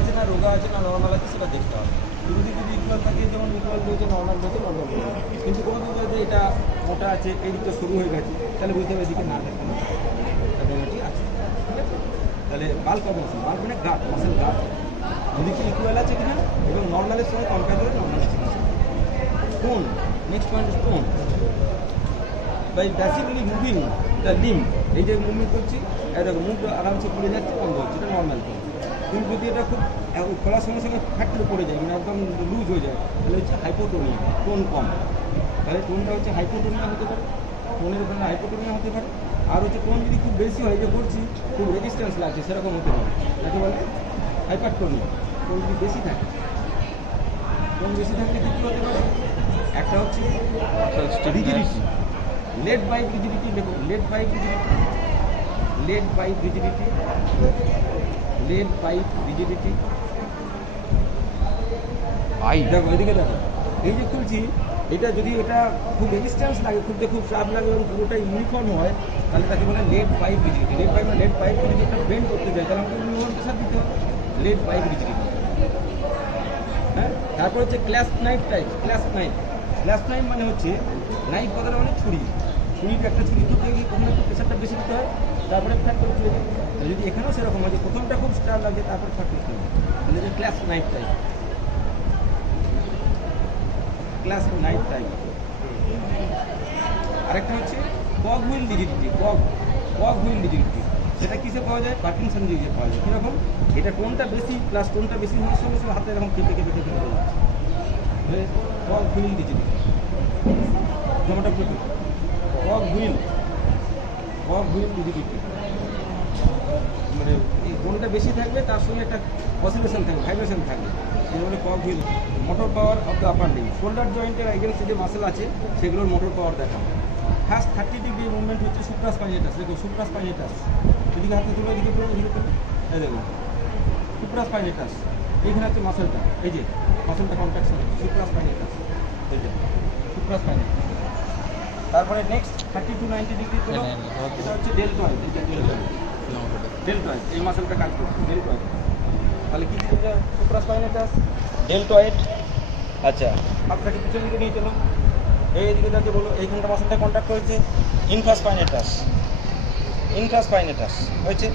আছে না রোগা আছে না নর্মাল আছে সেটা দেখতে হবে। যদি ইকুয়াল থাকে যেমন ইকুয়াল রয়েছে নর্মাল রয়েছে নর্মাল রয়েছে, কিন্তু কোনো দিন যদি এটা মোটা আছে এই দিকটা শুরু হয়ে গেছে তাহলে বুঝতে হবে এদিকে না থাকে না জায়গাটি আছে, ঠিক আছে? তাহলে বাল্ক অফ মাসেল, বাল্ক মানে গাট, মাসেল গাট ওদিকে ইকুয়াল আছে কিনা এবং নর্মালের সঙ্গে কম্পেয়ার করে নর্মাল আছে কিনা। Tone, next point is tone. By basically moving the limb, এই যে মুভমেন্ট করছি এই দেখো মুখ আরামসে খুলে যাচ্ছে বন্ধ হচ্ছে, এটা নর্মাল টোন। কিন্তু যদি এটা খুব খোলার সঙ্গে সঙ্গে ফ্যাট করে পড়ে যায় মানে একদম লুজ হয়ে যায় তাহলে হচ্ছে হাইপোটোনিয়া, টোন কম। তাহলে টোনটা হচ্ছে হাইপোটোনিয়া হতে পারে, টোনের ওখানে হাইপোটোনিয়া হতে পারে। আর হচ্ছে টোন যদি খুব বেশি হয় যে করছি খুব রেজিস্ট্যান্স লাগছে সেরকম হতে পারে, যাকে বলে হাইপারটোনিয়া। টোন যদি বেশি থাকে, টোন বেশি থাকলে কী হতে পারে, একটা হচ্ছে রিজিডিটি, লেড বাই রিজিডিটি। দেখো lead by rigidity, lead by rigidity, lead by rigidity. দেখো এদিকে দেখো, এই যে খুলছি এটা যদি এটা খুব রেজিস্ট্যান্স লাগে, খুলতে খুব চাপ লাগে এবং পুরোটা ইউনিফর্ম হয় তাহলে তাকে বলে lead pipe rigidity. Lead pipe মানে লেড পাইপ যদি একটা বেন্ড করতে যায় তাহলে আমাকে ইউনিফর্ম প্রেসার দিতে হবে, লেড পাইপ রিজিডিটি। হ্যাঁ, তারপর হচ্ছে ক্ল্যাস্প নাইফ টাইপ। ক্ল্যাস্প নাইফ, ক্ল্যাস্প নাইফ মানে হচ্ছে নাইফ কথাটা মানে ছুরি, ছুরিটা একটা ছুরি তুলতে গিয়ে প্রথমে একটু প্রেসারটা বেশি দিতে হয় তারপরে ফ্যাট করে তুলে দিই। যদি এখানেও সেরকম হয় যে প্রথমটা খুব স্টার লাগে তারপরে ফ্যাট করতে হবে, তাহলে যে clasp knife type, clasp knife type. আরেকটা হচ্ছে cogwheel rigidity, cogwheel rigidity. সেটা কিসে পাওয়া যায়? পার্কিনসন ডিজিজে পাওয়া যায়। কীরকম? এটা টোনটা বেশি প্লাস টোনটা বেশি হওয়ার সঙ্গে সঙ্গে হাতে এরকম কেটে কেটে কেটে পড়ে যাচ্ছে, কক হুইল ডিজিডিটি। যেমনটা প্রচুর কক হুইল ডিজিডিটি মানে এই টোনটা বেশি থাকবে তার সঙ্গে একটা অসিলেশন থাকবে, ভাইব্রেশন থাকবে, এই জন্য cog wheel. Motor power of the upper limb, shoulder জয়েন্টের এগেনস্টে যে মাসেল আছে সেগুলোর মোটর পাওয়ার দেখা। ফার্স্ট 30 ডিগ্রি মুভমেন্ট হচ্ছে সুপ্রাস্পাইনেটাস। দেখো সুপ্রাস্পাইনেটাস, এদিকে হাতে তুলে এদিকে তুলে এদিকে তুলে, এই দেখো সুপ্রাস্পাইনেটাস। এইখানে হচ্ছে মাসেলটা, এই যে মাসেলটা কন্ট্রাকশন হচ্ছে সুপ্রাস্পাইনেটাস, এই যে সুপ্রাস্পাইনেটাস। তারপরে নেক্সট 30 to 90 ডিগ্রি তুলো, এটা হচ্ছে ডেলটয়েড। এটা ডেলটয়েড, এই মাসেলটা কাজ করছে ডেলটয়েড। তাহলে কী কী সুপ্রাস্পাইনেটাস, ডেলটয়েড। আচ্ছা, আপনাকে পিছন দিকে নিয়ে চলো, এইদিকে যাকে বলো এইখানটা মাসেলটা কন্ট্যাক্ট করেছে ইনফ্রাস্পাইনেটাস, ইনফ্রাস্পাইনেটাস হয়েছে।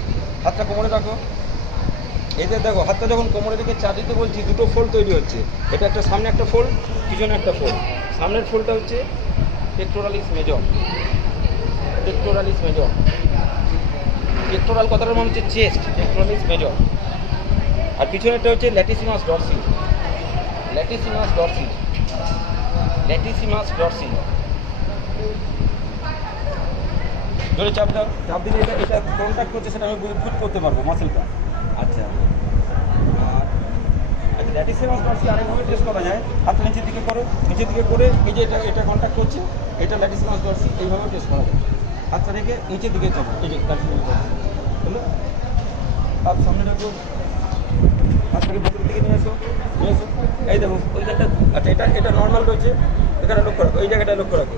হাতটা কোমরে রাখো, এদের দেখো হাতটা যখন কোমরে দিকে চাপ দিতে বলছি দুটো ফোল্ড তৈরি হচ্ছে, এটা একটা সামনে একটা ফোল্ড, পিছনে একটা ফোল্ড। সামনের ফোল্ডটা হচ্ছে pectoralis major, pectoralis major. Pectoral কথাটার মানে হচ্ছে চেস্ট, পেক্টোরালিস মেজর। আর পিছনেরটা হচ্ছে latissimus Dorsey, latissimus Dorsey, latissimus Dorsey. ধরে চাপ দাও, চাপ দিলে এটা এটা কন্ট্যাক্ট করছে সেটা আমি ফিট করতে পারবো মাসেলটা। আচ্ছা, আর আচ্ছা ল্যাটিসিমাস ডরসি আরেকভাবে টেস্ট করা যায়। হাতটা নিচের দিকে করো, নিচের দিকে করে এই যে এটা এটা কন্ট্যাক্ট করছে, এটা ল্যাটিসিমাস ডরসি, এইভাবে টেস্ট করা যায়। হাতটা রেখে নিচের দিকে চাপো, এই যে ল্যাটিসিমাস ডরসি হলো। হাত সামনে রাখো, হাতটাকে ভেতর দিকে নিয়ে এসো, নিয়ে এসো। এই দেখো ওই জায়গাটা, আচ্ছা এটা এটা নর্মাল রয়েছে, এখানে লক্ষ্য রাখো, এই জায়গাটা লক্ষ্য রাখো।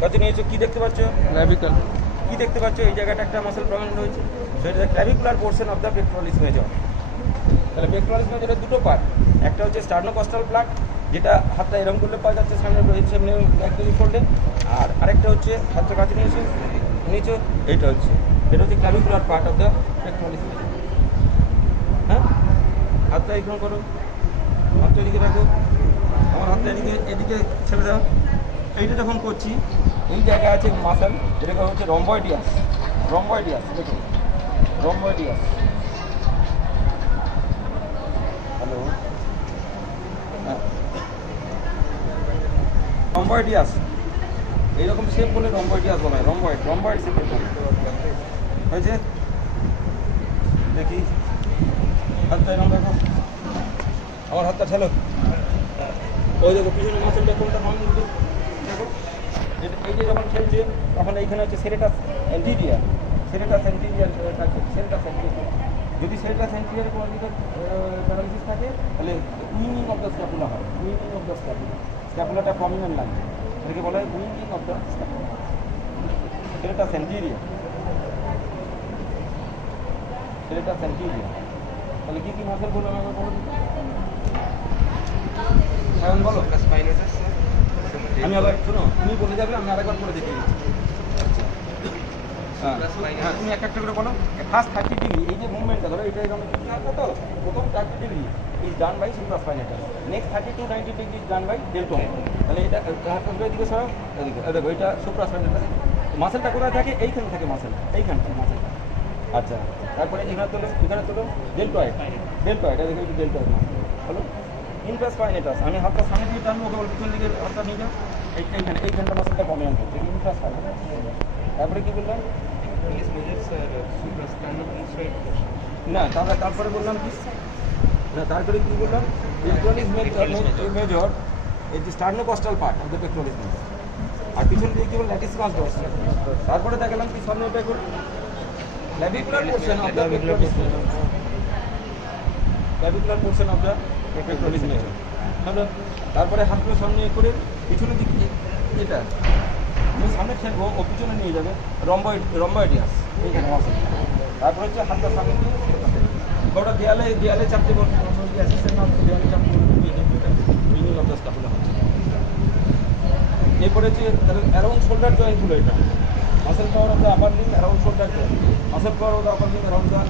কত নিয়েছো, কী দেখতে পাচ্ছ? ক্ল্যাভিকল। কী দেখতে পাচ্ছ? এই জায়গাটা একটা মাসেল প্রমিনেন্ট রয়েছে, সেটা clavicular portion of the pectoralis major. তাহলে পেক্টোরালিস মেজরের দুটো পার্ট, একটা হচ্ছে স্টার্নোকস্টাল প্লাক, যেটা হাতটা এরকম করলে পাওয়া যাচ্ছে সামনে সামনে একদমই ফোল্ডে, আর আরেকটা হচ্ছে হাতটা কাছে নিয়েছো নিয়েছো, এইটা হচ্ছে এটা হচ্ছে clavicular part of the pectoralis major. হ্যাঁ, হাতটা এরকম করো, হাতটা এদিকে রাখো, আমার হাতটা এদিকে এদিকে ছেড়ে দাও। এইটা যখন করছি এই জায়গায় আছে মাসেল, যেটাকে হচ্ছে রম্বয়েডিয়াস, রম্বয়েডিয়াস। দেখুন রম্বয়েডিয়াস, হ্যালো, হ্যাঁ রম্বয়েডিয়াস, এইরকম শেপ বলে রম্বয়েডিয়াস বলা হয়, রম্বয়েড, রম্বয়েড শেপের হয়েছে। দেখি হাতটা এরকম দেখো, আমার হাতটা ঠেলো, ওই দেখো পিছনে মাসেলটা কোনটা দেখো, এই যে যখন খেলছে তখন এইখানে হচ্ছে সেরেটাস অ্যান্টিরিয়ার, সেরেটাস অ্যান্টিরিয়ার থাকে, সেরেটাস অ্যান্টিরিয়ার। যদি সেরেটাস অ্যান্টিরিয়ারে কোনো দিকে প্যারালাইসিস থাকে তাহলে উইনিং অফ দ্য স্ক্যাপুলা হয়, উইনিং অফ দ্য স্ক্যাপুলা, স্ক্যাপুলাটা প্রমিনেন্ট লাগবে, এটাকে বলা হয় উইনিং of the scapula, serratus anterior, serratus anterior. তাহলে কি মাসেল বললাম একবার বলো সায়ন বলো। আমি আবার শোনো, তুমি বলে যাবে, আমি আরেকবার করে দেখিয়ে দিচ্ছি। হ্যাঁ, তুমি একটা করে বলো। ফার্স্ট 30 ডিগ্রি এই যে মুভমেন্টটা ধরো, এটা এরকম কত প্রথম 30 degree is done by supraspinatus, next 30 to 90 degree is done by deltoid. তাহলে এটা দিকে সরাও, এদিকে দেখো এটা সুপ্রাস্পাইনাটাস। মাসেলটা কোথায় থাকে? এইখানে থাকে মাসেল, এইখানটা মাসেলটা। আচ্ছা, তারপরে এখানে তোলো ডেল্টোয়েড, দেখো এটা ডেল্টোয়েড মাসেল হলো ইনফ্রাস্পাইনাটাস। আমি হাতটা সামনে দিয়ে টানবো, কেবল পিছন দিকে হাতটা নিয়ে যাও, এইখানটা মাসেলটা কমে আনবো, ইনফ্রাস্পাইনাটাস। তারপরে কি বললাম? না, তারপরে বললাম কি না, তারপরে কি বললাম? পেক্টোরালিস মেজর এই যে sternocostal part of the pectoralis major, আর পিছন দিয়ে কি বল? ল্যাটিস মাস। তারপরে দেখালাম কি সামনে এটা করে clavicular portion of the pectoralis major, clavicular portion of the pectoralis major হলো। তারপরে হাতগুলো সামনে করে পিছনের দিকে এটা তুমি সামনে ঠেলবো, ও পিছনে নিয়ে যাবে রম্বয়েডিয়াস এইখানে মাসেল। তারপরে হচ্ছে হাতটা সামনে দিয়ে ওটা দেয়ালে চাপতে বলবো, দেয়ালে চাপতে বলবো। এরপরে হচ্ছে অ্যারাউন্ড শোল্ডার জয়েন্টগুলো, এটা muscle power of the upper limb around shoulder joint, muscle power of the upper limb around the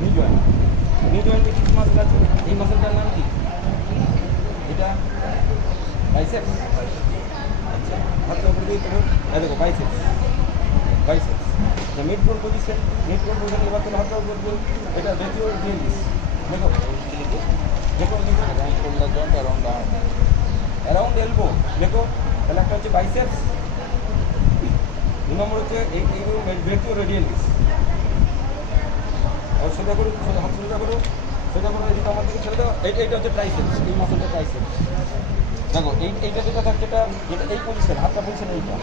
নি জয়েন্ট। নি জয়েন্টে কিছু মাসেল আছে, এই মাসেলটার নাম কি? এটা বাইসেপস। আচ্ছা, হাতটা উপরে দিয়ে দেখো বাইসেপস, দ্য মিড বোন পজিশন, এবার তোর হাতটা উপর দিয়ে এটা ব্রেকিও রিলিজ। দেখো অ্যারাউন্ড এলবো, দেখো তাহলে একটা হচ্ছে বাইসেপস, 2 নম্বর হচ্ছে এই ব্রেকিও রেডিয়ালিস। আর সোজা করো, হাত সোজা করো, এদিকে আমার দিকে ছেড়ে দাও। এইটা হচ্ছে ট্রাইসেপস, এই মাসলটা ট্রাইসেপস। দেখো এইটা যেটা থাকে, যেটা এই পজিশন, হাতটা পজিশন এইটা,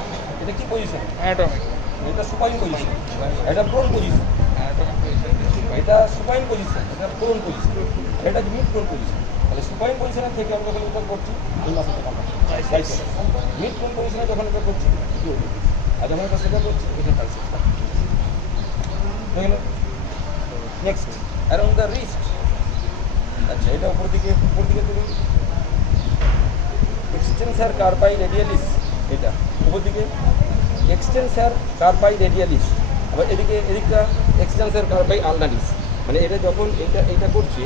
এটা কি পজিশন? অ্যানাটমিক। এটা সুপাইন পজিশন, এটা প্রোন পজিশন, এটা সুপাইন পজিশন, এটা প্রোন পজিশন, এটা মিড প্রোন পজিশন। তাহলে সুপাইন পজিশনের থেকে আমরা যখন এটা করছি এই মাসলটা কাটা, মিড প্রোন পজিশনে যখন এটা করছি, আর যখন এটা সেটা করছি এটা ট্রাইসেপস। হয়ে গেল। Next around the wrist. আচ্ছা, এটা উপর দিকে তুমি এক্সটেনসার কার্পাই রেডিয়ালিস, এটা উপর দিকে এক্সটেনসার কার্পাই রেডিয়ালিস। আবার এদিকটা এক্সটেনসার কার্পাই আলনারিস। মানে এটা যখন এটা করছে,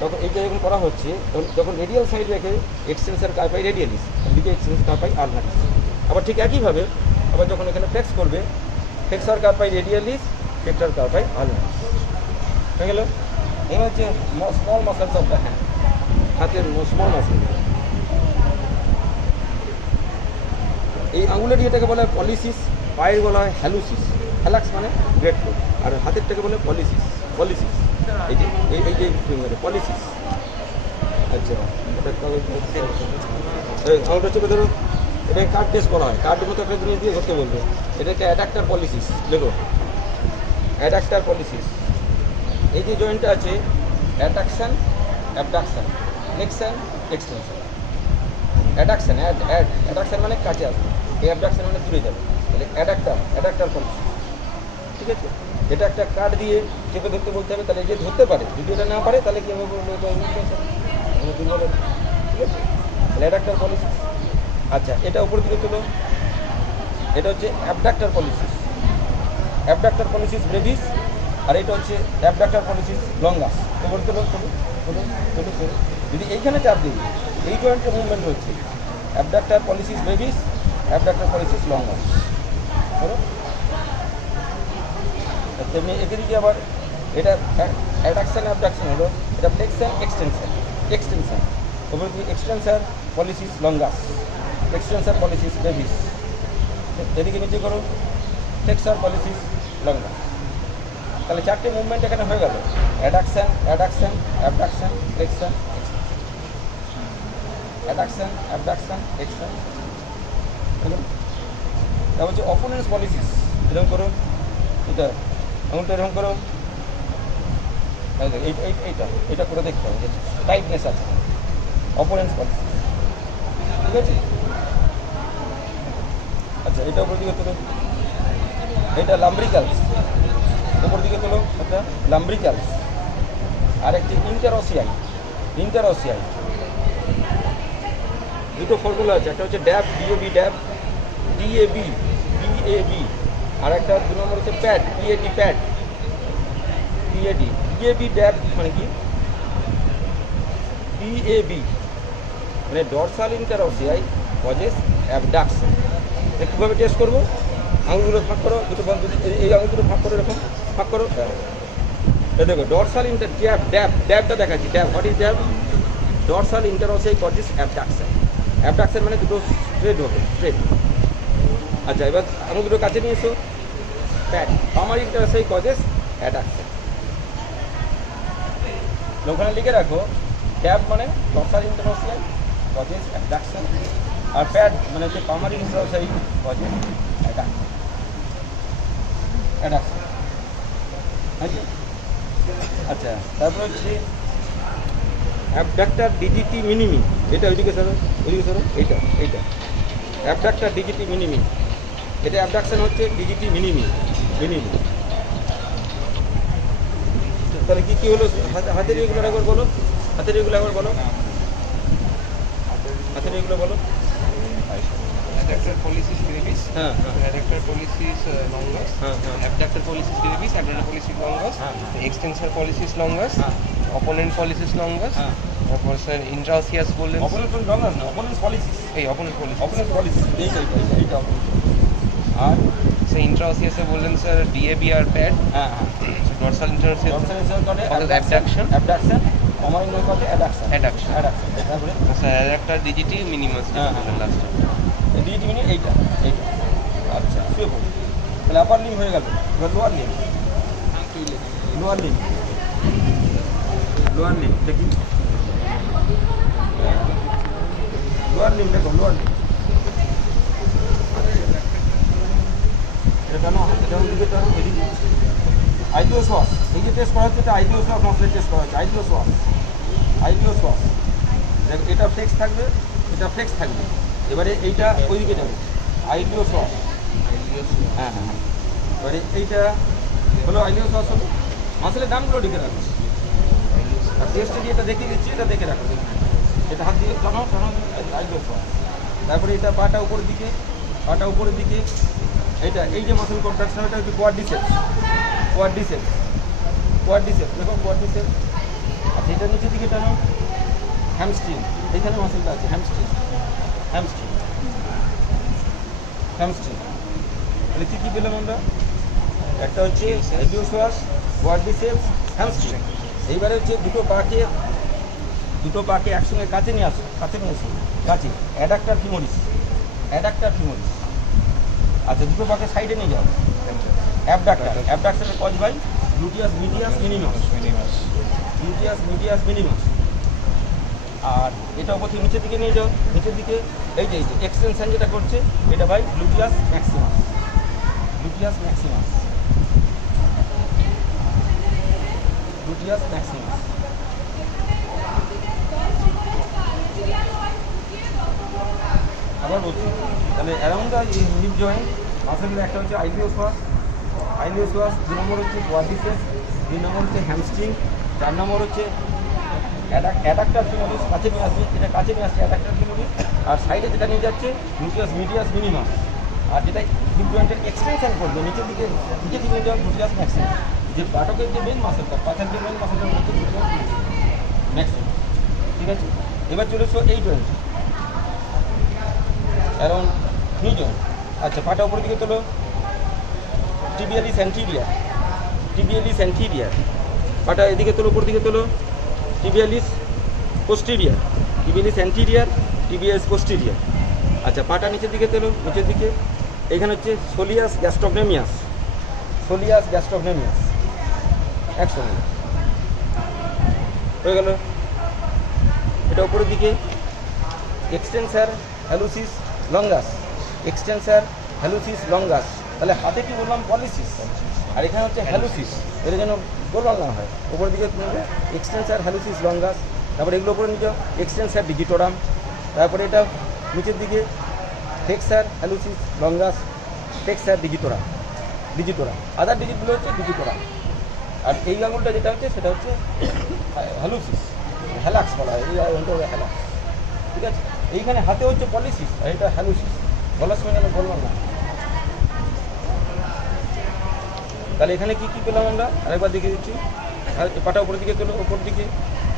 তখন এইটা যখন করা হচ্ছে, যখন রেডিয়াল সাইড রেখে এক্সটেনসার কার্পাই রেডিয়ালিস, এদিকে এক্সটেনসার কার্পাই আলনারিস। আবার ঠিক একইভাবে আবার যখন এখানে ফ্লেক্স করবে, ফ্লেক্সার কার্পাই রেডিয়ালিস, ফ্লেক্সার কার্পাই আলনারিস। হয়ে গেল। এগুলো হচ্ছে small muscles of the hand, হাতের স্মল মাসেল। এই আঙুলের এটাকে বলা হয় পলিসিস, পায়ের বলা হয় হ্যালুসিস। হ্যালাক্স মানে গ্রেটফুল, আর হাতেরটাকে বলে পলিসিস। এই যে পলিসিস। আচ্ছা, আঙুলটা চেপে ধরো, এটাকে কার্ড টেস্ট করা হয়, কার্ডের মতো একটা জিনিস দিয়ে ধরতে বলবে। এটাকে অ্যাডাক্টার পলিসিস, দেখো অ্যাডাক্টার পলিসিস। এই যে জয়েন্টটা আছে, addiction, abduction, flexion, extension. Addiction মানে কাছে আসবে, এই অ্যাবডাকশন মানে দূরে যাবে। তাহলে অ্যাডাক্টার পলিসিস। ঠিক আছে, এটা একটা কার্ড দিয়ে চেপে ধরতে বলতে হবে, তাহলে যে ধরতে পারে। যদি এটা না পারে তাহলে কী হবে? ঠিক আছে, তাহলে অ্যাডাক্টার পলিসিস। আচ্ছা, এটা উপর দিকে তোলো, এটা হচ্ছে abductor pollicis. Abductor pollicis brevis, আর এটা হচ্ছে অ্যাবডাক্টার পলিসিস লঙ্গাস। উপর তোলো। যদি এইখানে চাপ দিই, এই জয়েন্টের মুভমেন্ট হচ্ছে abductor pollicis Brevis, abductor policies longus. ধরো তেমনি এদিকে আবার এটা অ্যাডাকশন অ্যাবডাকশন হলো, এটা ফ্লেক্সন, এক্সটেনশন। উপর দিকে এক্সটেনসার পলিসিস লঙ্গাস, এক্সটেনসার পলিসিস ব্রেভিস। এদিকে নিচে করো ফ্লেক্সার পলিসিস লঙ্গাস। তাহলে 4টে মুভমেন্ট এখানে হয়ে গেল, addiction, abduction, flexion, addiction, abduction, extension. তারপর হচ্ছে অপোনেন্স পলিসিস। এরকম করো, এটা আঙুলটা এরকম করো, এইটা করে দেখতে হবে টাইটনেস আছে। অপোনেন্স পলিসিস, ঠিক আছে। আচ্ছা, এটা উপর দিকে তোলো, এটা লাম্ব্রিকালস। উপর দিকে তোলো, এটা লাম্ব্রিকালস। আর একটি ইন্টারওসিয়াই। দুটো ফর্মুলা আছে, একটা হচ্ছে ড্যাব ডিএবি ড্যাব ডিএবি বিএবি, আর একটা 2 নম্বর হচ্ছে PAD PAD PAD PAD. DAB DAB মানে কি? ডিএবি মানে ডরসাল ইন্টারওসিয়াই কজেস অ্যাবডাকশন। কীভাবে টেস্ট করবো? আঙুলগুলো ফাঁক করো, এই আঙুলগুলো ফাঁক করো, এরকম ফাঁক করো। দেখো ডরসাল ড্যাবটা দেখাচ্ছি। DAB what is DAB? Dorsal interossei causes abduction. Abduction মানে দুটো স্ট্রেট হবে, স্ট্রেট। আচ্ছা, এবার আঙুলগুলো কাছে নিয়ে এসো। PAD palmar interossei causes adduction. ওখানে লিখে রাখো ড্যাব মানে ডরসাল ইন্টারওসিয়াই কজেস অ্যাবডাকশন, আর প্যাড মানে হচ্ছে পামার ইন্টারওসিয়াই কজেস অ্যাডাকশন। আচ্ছা, তারপরে হচ্ছে অ্যাবডাক্টার ডিজিটি মিনিমি। এটা ওইদিকে সরো, এইটা অ্যাবডাক্টার ডিজিটি মিনিমি। এটা অ্যাবডাকশন হচ্ছে ডিজিটি মিনিমি। তাহলে কী হলো? হাতের এগুলো একবার বলো, হাতের এগুলো বলো। Adductor pollicis brevis, adductor pollicis longus, abductor pollicis brevis, adductor pollicis longus, extensor pollicis longus, opponent pollicis longus, তারপর স্যার ইন্ট্রাওসিয়াস বললেন। অপোনেন্ট লঙ্গাস না, অপোনেন্ট পলিসিস। এই opponent pollicis। এইটা আর স্যার ইন্ট্রাওসিয়াসে বললেন স্যার ডিএবি আর PAD. Dorsal interosseous abduction, palmar interosseous adduction. তারপরে স্যার অ্যাডাক্টর ডিজিটি মিনিমাস লাস্টে। ডিজিটি মিনি এইটা। আচ্ছা, শুয়ে পড়ি। তাহলে আপার লিম হয়ে গেল। এবার লোয়ার লিম দেখি। লোয়ার লিম দেখো, এটা ওইদিকে টানো, ওইদিকে আইডিওসোয়াস। এই যে টেস্ট করা হচ্ছে এটা আইডিওসোয়াস মাসলের টেস্ট করা হচ্ছে। আইডিওসোয়াস দেখো, এটা ফ্লেক্স থাকবে, এবারে এইটা ওইদিকে যাবে। আইডিওসোয়াস, হ্যাঁ। এবারে এইটা হলো আইডিওসোয়াস, হলো মাসলের নামগুলো লিখে রাখো। আর টেস্টে দিয়ে এটা দেখিয়ে দিচ্ছি, এটা দেখে রাখো। এটা হাত দিয়ে টানো, আইডিওসোয়াস। তারপরে এটা পাটা উপরের দিকে, এইটা এই যে মাসল কন্ট্রাকশন, এটা হচ্ছে কোয়াড্রিসেপস। দেখো কোয়াড্রিসেপস। আচ্ছা, এটা নিচের দিকে টানো, হ্যামস্ট্রিং। এইখানে মাসলটা আছে, হ্যামস্ট্রিং। তাহলে কী পেলাম আমরা? একটা হচ্ছে আইডিওসোয়াস, কোয়াড্রিসেপস, হ্যামস্ট্রিং। এইবারে হচ্ছে দুটো পাকে একসঙ্গে কাছে নিয়ে এসো। Adductor femoris. আচ্ছা, দুটো পাকে সাইডে নিয়ে যাও। অ্যাবডাক্টারের cause by gluteus medias minimus. আর এটা উপর থেকে নিচের দিকে নিয়ে যাও। নিচের দিকে এই যে এক্সটেনশন যেটা করছে, এটা বাই গ্লুটিয়াস ম্যাক্সিমাস। আবার বলছি, তাহলে অ্যারাউন্ড দ্য হিপ জয়েন্ট মাসেলের একটা হচ্ছে আইলিওসোয়াস, 2 নম্বর হচ্ছে কোয়াড্রিসেপস, 3 নম্বর হচ্ছে হ্যামস্ট্রিং, 4 নম্বর হচ্ছে অ্যাডাক্টার ফিমোরিস। কাছে নিয়ে আসছে অ্যাডাক্টার ফিমোরিস। আর সাইডে যেটা নিয়ে যাচ্ছে গ্লুটিয়াস মিডিয়াস মিনিমাস। আর যেটা হিপ জয়েন্টের এক্সটেনশন করবে নিচের দিকে নিয়ে যাওয়া গ্লুটিয়াস ম্যাক্সিমাস। যে বাটকের যে মেন মাসেলটা, পাঁচের যে মেন মাসেলটা হচ্ছে গ্লুটিয়াস ম্যাক্সিমাস। ঠিক আছে, এবার চলে এসো এই জয়েন্ট, অ্যারাউন্ড নি জয়েন্ট। আচ্ছা, পাটা উপরের দিকে তোলো, টিবিয়ালিস অ্যান্টিরিয়ার। পাটা এদিকে তোলো, উপর দিকে তোলো, টিবিয়ালিস পোস্টেরিয়ার, টিবিয়ালিস পোস্টেরিয়ার। আচ্ছা, পাটা নিচের দিকে তোলো, এইখানে হচ্ছে সোলিয়াস গ্যাস্ট্রোগনেমিয়াস। একসঙ্গে হয়ে গেল। এটা উপরের দিকে এক্সটেন্সার হ্যালুসিস লঙ্গাস। তাহলে হাতে কি বললাম? পলিসিস। আর এখানে হচ্ছে হ্যালুসিস, এটা যেন গোলমাল না হয়। উপরের দিকে এক্সটেন্সার হ্যালুসিস লঙ্গাস। তারপরে এগুলো উপরে নিচে এক্সটেন্সার ডিজিটোরাম। তারপরে এটা নিচের দিকে flexor hallucis longus, flexor digitorum. আদার ডিজিটগুলো হচ্ছে ডিজিটোরাম। আর এই আঙুলটা যেটা হচ্ছে সেটা হচ্ছে হ্যালুসিস, হ্যালাক্স বলা হয়, এটা হলো হ্যালাক্স। ঠিক আছে, এইখানে হাতে হচ্ছে পলিসিস আর এটা হ্যালুসিস। বলার সময় আমি বললাম না। তাহলে এখানে কী কী পেলাম আমরা আরেকবার দেখিয়ে দিচ্ছি। আর পাটা উপরের দিকে তোলো, উপর দিকে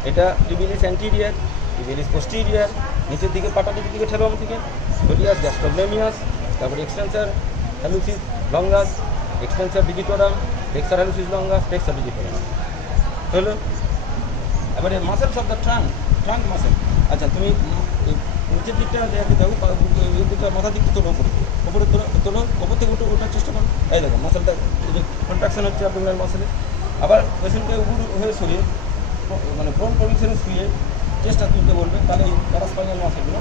এটা টিবিলিস অ্যান্টিরিয়ার, টিবিলিস পোস্টিরিয়ার, নিচের দিকে পাটা দিকে ঠেলো আমার দিকে সোডিয়াস গ্যাস্ট্রোগ্লেমিয়াস, তারপরে extensor hallucis longus, extensor digitorum, flexor hallucis longus, flexor digitorum হলো। এবারে muscles of the trunk muscle. আচ্ছা, তুমি নিচের দিকটা দেখে দেখো, এই দিকটা মাথার দিকটা তোলো, উপরে তোলো, ওপর থেকে ওঠার চেষ্টা করো। এই দেখো মাসেলটা কন্ট্রাকশন হচ্ছে অ্যাবডোমিনাল মাসেলে। আবার পেশেন্টকে উপর হয়ে শুয়ে, মানে প্রোন পজিশনে শুয়ে চেষ্টা তুলতে বলবে, তাহলে এই প্যারাস্পাইনাল মাসেলগুলো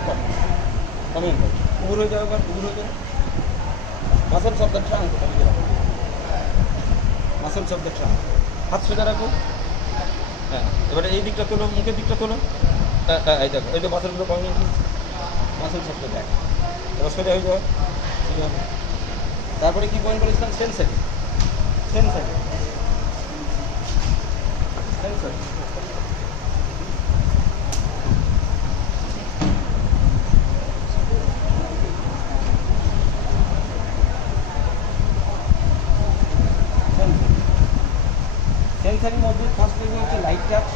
কমিয়ে দেবে। উপর হয়ে যাবে, উপর হয়ে যাবে। Muscles of the trunk, muscles of the trunk. হাত সোজা রাখো। হ্যাঁ, এবারে এই দিকটা তোলো, মুখের দিকটা তোলো। এই দেখো, এই যে মাসেলগুলো কমিয়ে দিচ্ছি, মাসেলস অফ দ্য ব্যাক। এবার সোজা হয়ে যাও। তারপরে কি পয়েন্ট বলেছিলাম? সেন্সারি। সেন্সারির মধ্যে ফার্স্ট হচ্ছে লাইট টাচ,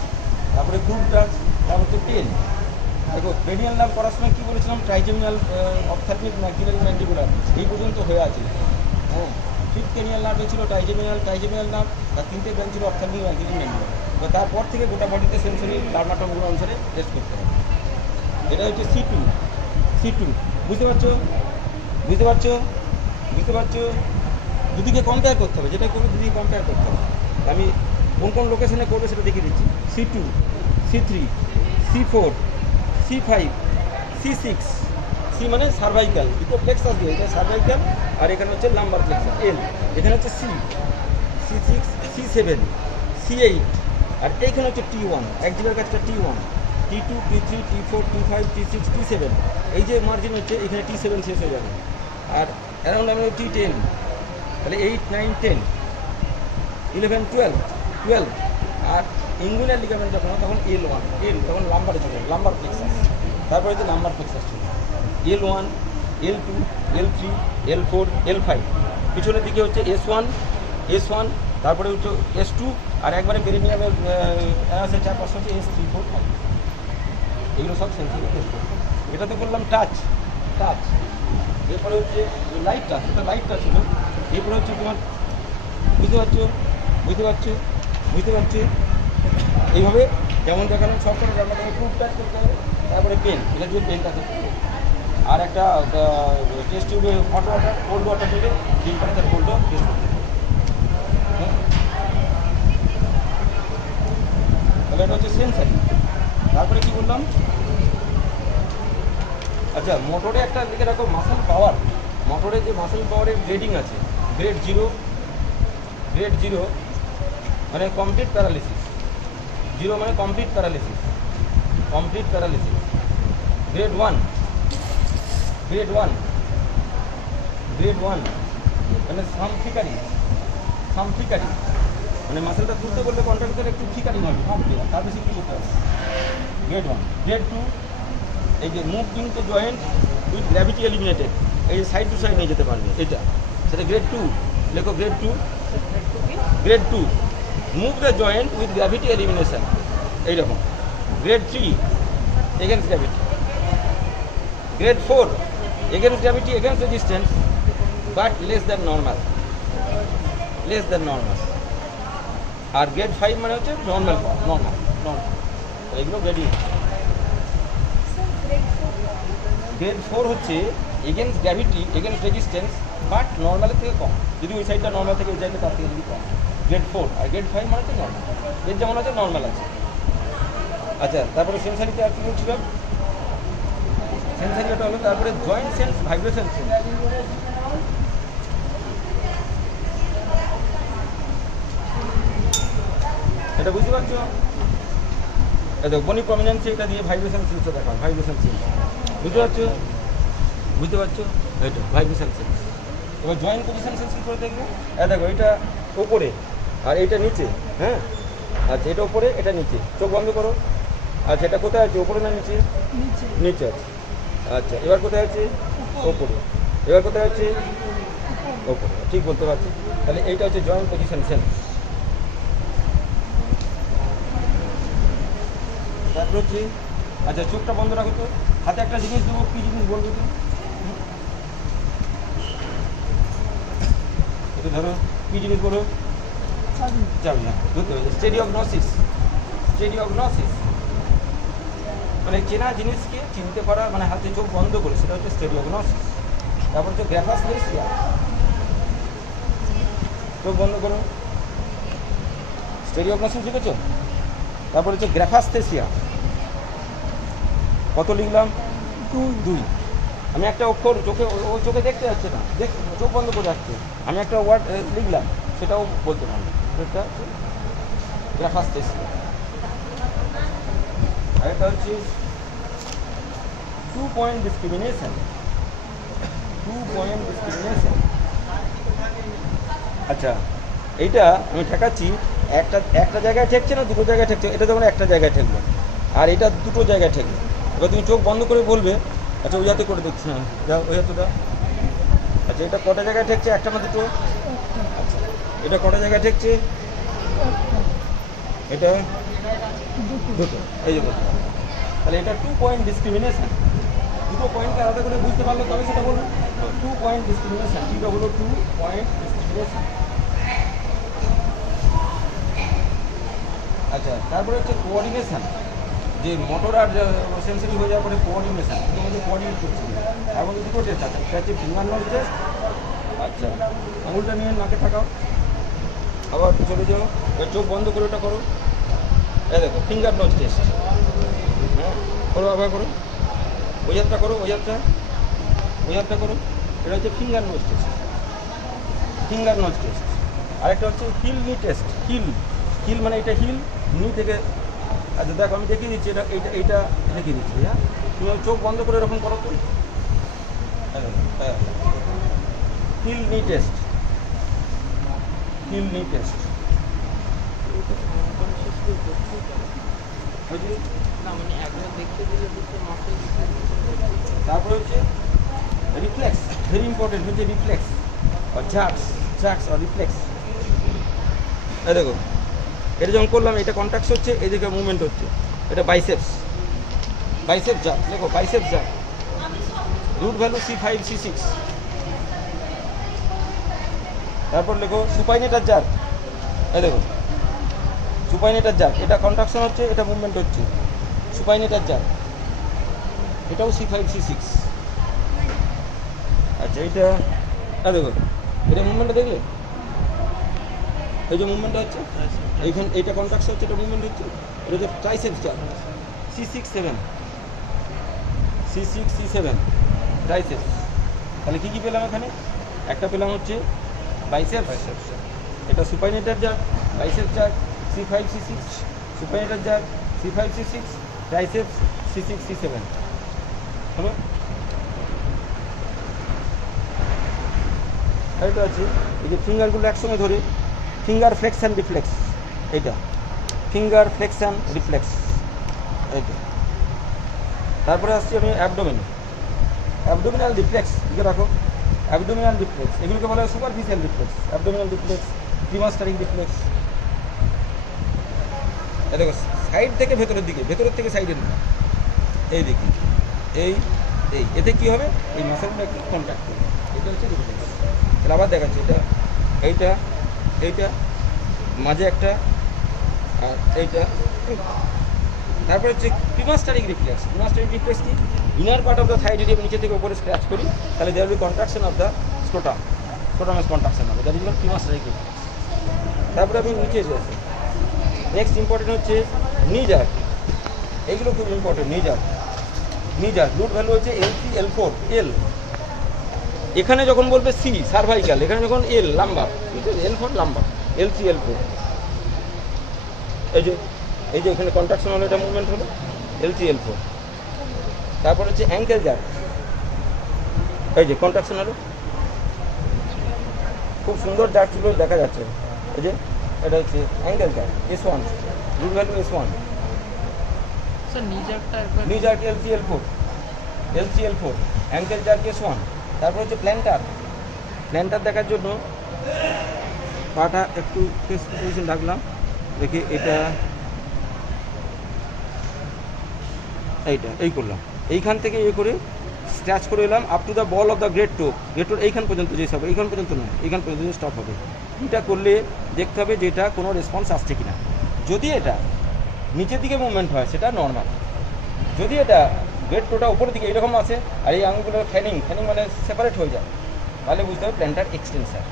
তারপরে গ্রুপ টাচ, তারপর হচ্ছে পেন। দেখো, ক্রেনিয়াল নার্ভ করার সময় কী বলেছিলাম? ট্রাইজেমিনাল অপথ্যালমিক ম্যাক্সিলারি ম্যান্ডিবুলার, এই পর্যন্ত হয়ে আছে। হ্যাঁ, ফিফথ ক্রেনিয়াল নার্ভ ছিল ট্রাইজেমিনাল নার্ভ, তার তিনটে ব্রাঞ্চ ছিল অপথ্যালমিক ম্যাক্সিলারি ম্যান্ডিবুলার। এবার তারপর থেকে গোটা বডিতে সেন্সরি ডার্মাটোমগুলো অনুসারে টেস্ট করতে হবে। এটা হচ্ছে C2। বুঝতে পারছো? দুদিকে কম্পেয়ার করতে হবে, যেটা করবে দুদিকে কম্পেয়ার করতে হবে। আমি কোন লোকেশনে করবে সেটা দেখিয়ে দিচ্ছি। C2, C3, C4, C5, C6। C মানে সার্ভাইকাল, দুটো প্লেক্সাস দিয়ে, এটা সার্ভাইকাল আর এখানে হচ্ছে লাম্বার প্লেক্সাস এল। এখানে হচ্ছে C6, C7, C8 আর এইখানে হচ্ছে T1। এক জিবের কাছটা T1, T2, T3, T4, T5, T6, T7। এই যে মার্জিন হচ্ছে এখানে T7 শেষ হয়ে যাবে। আর অ্যারাউন্ড আমরা T10, তাহলে 8, 9, 10, 11, 12। আর ইঙ্গুইনাল লিগামেন্ট যখন তখন L1, তখন লাম্বারে চলে, লাম্বার প্লেক্সাস। তারপরে হচ্ছে লাম্বার প্লেক্সাস চলে L1, L2, L3, L4, L5। পিছনের দিকে হচ্ছে S1, তারপরে হচ্ছে S2, আর একবারে পেরিনিয়ামের আছে 4-5 হচ্ছে S3, 4, 5। এগুলো সব সেন্সরি টেস্ট করবে। এটা তো বললাম টাচ। এরপরে হচ্ছে লাইট টাচ, এটা লাইট টাচ ছিল। এরপরে হচ্ছে তোমার বুঝতে পারছো এইভাবে যেমন দেখালাম সব করে আপনাকে প্রুফ টাচ করতে হবে। তারপরে পেন, এটা দিয়ে পেনটা করতে হবে। আর একটা টেস্ট টিউবে হট ওয়াটার, কোল্ড ওয়াটার দিলে টেম্পারেচার কোল্ডও টেস্ট করতে হবে। হ্যাঁ, তাহলে এটা হচ্ছে সেন্সারি। তারপরে কি বললাম? আচ্ছা, মোটরে একটা লিখে রাখো মাসেল পাওয়ার। মোটরে যে মাসেল পাওয়ারের গ্রেডিং আছে, গ্রেড 0 মানে কমপ্লিট প্যারালিসিস, 0 মানে কমপ্লিট প্যারালিসিস। গ্রেড 1 মানে সামফিকারি, মানে মাসেলটা তুলতে বললে কন্ট্যাক্ট করে একটু ফিকারি হবে, তার বেশি কি করতে হবে। গ্রেড 1। গ্রেড 2, এই যে moving the joint with gravity eliminated, এই যে সাইড টু সাইড নিয়ে যেতে পারবে, এটা সেটা গ্রেড 2। লেখো grade 2 move the joint with gravity elimination, এইরকম। Grade 3 against gravity. Grade 4 against gravity, against resistance, but less than normal. আর গ্রেড 5 মানে হচ্ছে নর্মাল। এইগুলো গ্রেডিং। গ্রেড 4 হচ্ছে against gravity, against resistance, but নর্মালের থেকে কম। যদি ওই সাইডটা নর্মাল থেকে ওই সাইডটা তার থেকে যদি কম, গ্রেড 4। আর গ্রেড 5 মানে হচ্ছে নর্মাল, এর যেমন আছে নর্মাল আছে। আচ্ছা, তারপরে সেন্সারিতে আর কি বলছিলাম? সেন্সারি ওটা হলো। তারপরে জয়েন্ট সেন্স, ভাইব্রেশন সেন্স। এটা বুঝতে পারছো? দেখো বনি প্রমিনেন্সে এটা দিয়ে ভাইব্রেশন সেন্সও দেখা হয়, ভাইব্রেশন সেন্স। বুঝতে পারছো? এটা ভাইব্রেশন সেন্স। এবার জয়েন্ট পজিশন সেন্স করে দেখবে। দেখো এটা উপরে আর এইটা নিচে। হ্যাঁ, আচ্ছা, এটা উপরে, এটা নিচে। চোখ বন্ধ করো। আচ্ছা, এটা কোথায় আছে, উপরে না নিচে? নিচে আছে। আচ্ছা, এবার কোথায় আছে? ওপরে। এবার কোথায় আছে? ওপরে। ঠিক বলতে পারছি। তাহলে এইটা হচ্ছে জয়েন্ট পজিশন সেন্স। তারপর হচ্ছে, আচ্ছা চোখটা বন্ধ রাখো তো। হাতে একটা জিনিস দেবো, কী জিনিস বলবো তো? এটা ধরো, কী জিনিস বলো? চাবি। না, ধরতে হবে। স্টেডিওগনোসিস। স্টেডিওগনোসিস মানে চেনা জিনিসকে চিনতে পারা, মানে হাতে চোখ বন্ধ করে, সেটা হচ্ছে স্টেডিওগনোসিস। তারপর হচ্ছে গ্রাফাসথেসিয়া। চোখ বন্ধ করো। স্টেডিওগনোসিস লিখেছো? তারপর হচ্ছে গ্রাফাসথেসিয়া। কত লিখলাম? 2। আমি একটা অক্ষর চোখে, ও চোখে দেখতে যাচ্ছে না, চোখ বন্ধ করে যাচ্ছে, আমি একটা ওয়ার্ড লিখলাম, সেটাও বলতে পারবো। এটা হচ্ছে গ্রাফাসথেসিয়া। আরেকটা হচ্ছে 2 পয়েন্ট ডিসক্রিমিনেশন। 2 point discrimination. আচ্ছা, এইটা আমি ঠেকাচ্ছি, একটা জায়গায় ঠেকছে না, দুটো জায়গায় ঠেকছে। এটা যেমন একটা জায়গায় ঠেকবে, আর এটা দুটো জায়গায় ঠেকবে। এবার তুমি চোখ বন্ধ করে বলবে। আচ্ছা, ওই হাতে করে দেখছি। হ্যাঁ, যাও ওই হাতে দাও। আচ্ছা, এটা কটা জায়গায় ঠেকছে? একটা না দুটো? আচ্ছা, এটা কটা জায়গায় ঠেকছে? এটা দুটো। এই যে বলতে পারো। তাহলে এটা 2 পয়েন্ট ডিসক্রিমিনেশন। দুটো পয়েন্টকে আলাদা করে বুঝতে পারলে তবে সেটা বলবো 2 পয়েন্ট ডিসক্রিমিনেশন। এটা হলো 2 পয়েন্ট ডিসক্রিমিনেশন। আচ্ছা, তারপরে হচ্ছে কোঅর্ডিনেশন। যে মোটর আর সেন্সরি হয়ে যাওয়ার পরে কোঅর্ডিনেশন, এর মধ্যে কোঅর্ডিনেট করছি। তার মধ্যে দুটো টেস্ট আছে, একটা হচ্ছে ফিঙ্গার নোজ টেস্ট। আচ্ছা, আঙুলটা নিয়ে নাকে থাকাও, আবার চলে যাও। এবার চোখ বন্ধ করে ওটা করো। এই দেখো, ফিঙ্গার নোজ টেস্ট। হ্যাঁ, করো, আবার করো। ওই হাতটা করো, ওই হাতটা করো। এটা হচ্ছে finger nose test. Finger nose test. আরেকটা হচ্ছে হিল নি টেস্ট। হিল মানে এটা হিল, নি থেকে। আচ্ছা দেখো, আমি দেখিয়ে দিচ্ছি। এইটা দেখিয়ে দিচ্ছি। হ্যাঁ, তুমি চোখ বন্ধ করে এরকম করো তো। হ্যাঁ, হিল নি টেস্ট। হিল নি টেস্ট। তারপরে হচ্ছে রিফ্লেক্স। ভেরি ইম্পর্টেন্ট হচ্ছে রিফ্লেক্স আর ঝাক্স আর রিফ্লেক্স। এই দেখো, এটা যখন করলাম, এটা কন্ট্রাক্ট হচ্ছে, এদিকে মুভমেন্ট হচ্ছে। এটা বাইসেপস জাক। দেখো, বাইসেপস জাক। Root value C5 C6। তারপর লেখো সুপাইনেটার জাক। এই দেখো, সুপাইনেটার জাক। এটা কন্ট্রাকশন হচ্ছে, এটা মুভমেন্ট হচ্ছে। সুপাইনেটার জাক, এটাও C5 C6। আচ্ছা, এইটা দেখো, এটা মুভমেন্টটা দেখলে? এই যে মুভমেন্টটা হচ্ছে, এইখানে এইটা কন্ট্রাকশন হচ্ছে, এটা মুভমেন্ট হচ্ছে। এটা হচ্ছে ট্রাইসেপস জাক। C6 C7 triceps. তাহলে কী পেলাম এখানে? একটা পেলাম হচ্ছে বাইসেপস, এটা সুপাইনেটার জাক, বাইসেপস জাক, C5 C6, সুপাইনেটার জাক, C5 C6, triceps C6 C7। হলো? এইটা আছে, এই যে ফিঙ্গারগুলো একসঙ্গে ধরে, ফিঙ্গার ফ্লেক্সন রিফ্লেক্স। এইটা ফিঙ্গার ফ্লেক্সন রিফ্লেক্স। এইটা। তারপরে আসছি আমি অ্যাবডোমিনাল রিফ্লেক্স। দিকে রাখো, অ্যাবডোমিনাল রিফ্লেক্স। এগুলোকে বলা হয় superficial reflex. Abdominal reflex, cremasteric reflex. দেখো, সাইড থেকে ভেতরের দিকে, ভেতরের থেকে সাইডের না, এই দিকে, এই এতে কী হবে? এই মাসেলগুলো একটু কন্ট্যাক্ট করবে। এটা হচ্ছে রিফ্লেক্স। তাহলে আবার দেখাচ্ছি, এইটা মাঝে একটা, আর এইটা। তারপরে হচ্ছে প্রিমাস্টারিক রিফ্লেক্স। প্রিমাস্টারিক রিফ্লেক্স কি? Inner part of the thigh যদি আমি নিচে থেকে উপরে স্ক্র্যাচ করি, তাহলে there will be contraction of the scrotum contraction হবে। That is called cremasteric reflex. তারপরে আমি নিচে এসে আসি। নেক্সট ইম্পর্টেন্ট হচ্ছে নি জার্ক। এইগুলো খুব ইম্পর্টেন্ট। নি জার্ক রুট ভ্যালু হচ্ছে L3 L4 L। এখানে যখন বলবে C সার্ভাইকাল, এখানে যখন L লাম্বার, ঠিক আছে, L4 লাম্বার, L3 L4। এই যে এখানে কন্ট্রাকশন হলো, এটা মুভমেন্ট হলো, L3 L4। তারপর হচ্ছে অ্যাঙ্কেল জার্ক। এই যে কন্ট্রাকশন হলো, খুব সুন্দর জার্ক ছিল, দেখা যাচ্ছে। এই যে এটা হচ্ছে অ্যাঙ্গেলটা S1, root value S1, sir নিজারটা একবার knee arc LCL4, angle চার্ক S1। তারপর হচ্ছে প্ল্যান্টার দেখার জন্য পাটা একটু পজিশন রাখলাম, দেখি এটা এই করলাম, এইখান থেকে করে স্ট্যাচ করে এলাম up to the ball of the great টোপ এইখান পর্যন্ত যে সব এইখান পর্যন্ত নয়, এইখান পর্যন্ত স্টপ হবে। এটা করলে দেখতে হবে যে এটা কোনো রেসপন্স আসছে কিনা। যদি এটা নিচের দিকে মুভমেন্ট হয় সেটা নর্মাল, যদি এটা গ্রেট টোটা উপরের দিকে এরকম আছে আর এই আঙুলগুলো ফ্যানিং মানে সেপারেট হয়ে যায়, তাহলে বুঝতে হবে প্ল্যান্টার এক্সটেনশন।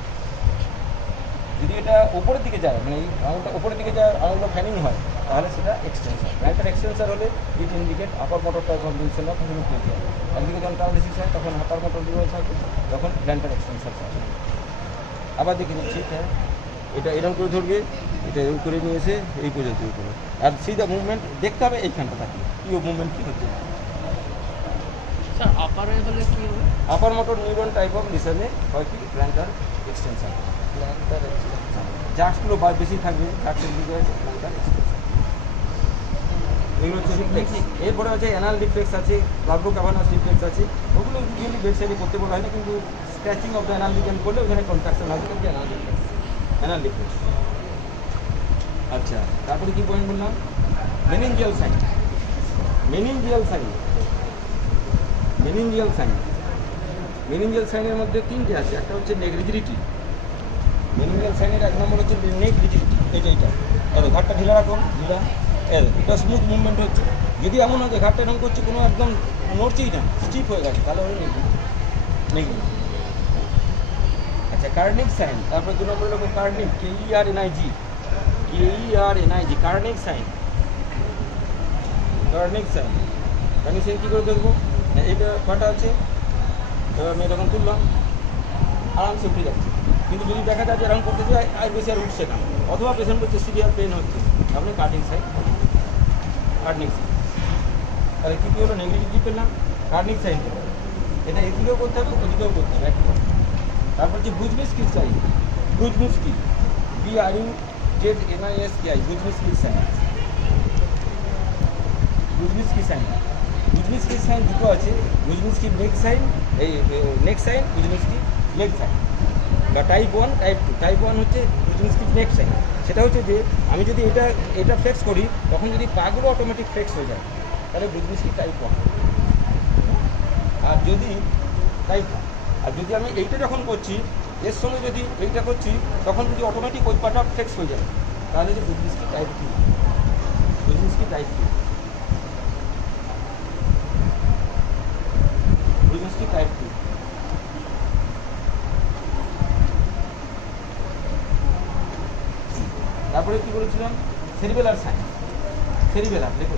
যদি এটা উপরের দিকে যায়, মানে এই আঙুলটা উপরের দিকে যায়, আঙুলটা ফ্যানিং হয়, তাহলে সেটা এক্সটেনশন। প্ল্যান্টার এক্সটেনশন হলে ইট ইন্ডিকেট আপার মোটরটা কনভিনশন অফ হিউম্যান ফিজিয়াল। একদিকে যখন প্যারালাইসিস হয় তখন আপার মোটর ডিভাইস থাকে, তখন প্ল্যান্টার এক্সটেনশন হয়। আবার দেখে নিচ্ছি, এটা এরকম করে ধরবে, এটা এরকম করে নিয়ে এসে এই পর্যন্ত করে, আর সিধা মুভমেন্ট দেখতে হবে এইখানটা থাকে কি মুভমেন্ট কী হচ্ছে। স্যার আপারে হলে কি হবে? Upper motor neuron type of লিসনে হয় কি প্ল্যান্টার এক্সটেনশন। Plantar extension. জাস্টগুলো বেশি থাকবে, জাস্টের দিকে আছে প্ল্যান্টার এক্সটেনশন। এগুলো হচ্ছে রিফ্লেক্স। এরপরে আছে অ্যানাল রিফ্লেক্স আছে, লাভ্রো ক্যাভার্নাস রিফ্লেক্স আছে। ওগুলো ইউজুয়ালি বেড সাইডে করতে বলা হয় না, কিন্তু scratching of the anal ligand করলে ওখানে কন্ট্রাকশন হবে, কিন্তু অ্যানাল রিফ্লেক্স। আচ্ছা, তারপরে কি পয়েন্ট বললাম? Meningeal sign. মেনিনজিয়াল সাইনের মধ্যে তিনটে আছে। একটা হচ্ছে নেক রিজিডিটি। মেনিনজিয়াল সাইনের 1 নম্বর হচ্ছে নেক রিজিডিটি। এইটা ঘাটটা ঢিলা রাখো, ঢিলা, এটা স্মুথ মুভমেন্ট হচ্ছে। যদি এমন হয় যে ঘাটটা এরকম করছে, কোনো একদম নড়ছেই না, স্টিফ হয়ে গেছে, তাহলে ওই নেক। আচ্ছা, কার্নিক সাইন। তারপরে 2 নম্বর হলো Kernig, KERNIG, Kernig sign. Kernig sign কী করে দেখবো? এইটা কটা আছে, এবার আমি এরকম তুললাম, আরামসে উঠে যাচ্ছে। কিন্তু যদি দেখা যায় যে এরকম করতে যায় আর বেশি আর উঠছে না, অথবা পেশেন্ট করছে সিভিয়ার পেন হচ্ছে, আপনি কার্নিক সাইন। তাহলে কী হলো? নেগেটিভ পেলাম, কার্নিক সাইন পেলাম। এটা এদিকেও করতে হবে, ওদিকেও করতে হবে একটু। তারপর যে বুজমিস্কি সাইন, বুজমিস্কি, BRUZNISKI, বুজমিস্কি সাইন। বুজমিস্কি সাইন দুটো আছে, বুজমিস্কি নেক সাইন, এই নেক সাইন, বুজমিস্কি লেগ সাইন, বা টাইপ 1, টাইপ 2। টাইপ 1 হচ্ছে বুজমিস্কি নেক সাইন। সেটা হচ্ছে যে আমি যদি এটা ফ্লেক্স করি, তখন যদি পাগুলো অটোমেটিক ফ্লেক্স হয়ে যায়, তাহলে বুজমিস্কি টাইপ 1। আর যদি আমি এইটা যখন করছি, এর সঙ্গে যদি এইটা করছি, তখন যদি অটোমেটিক ওই পাটা ফ্লেক্স হয়ে যায়, তাহলে যে বুজমিস্কি টাইপ 2। বুজমিস্কি টাইপ 2। তারপরে কি বলেছিলাম? Cerebellar sign. দেখো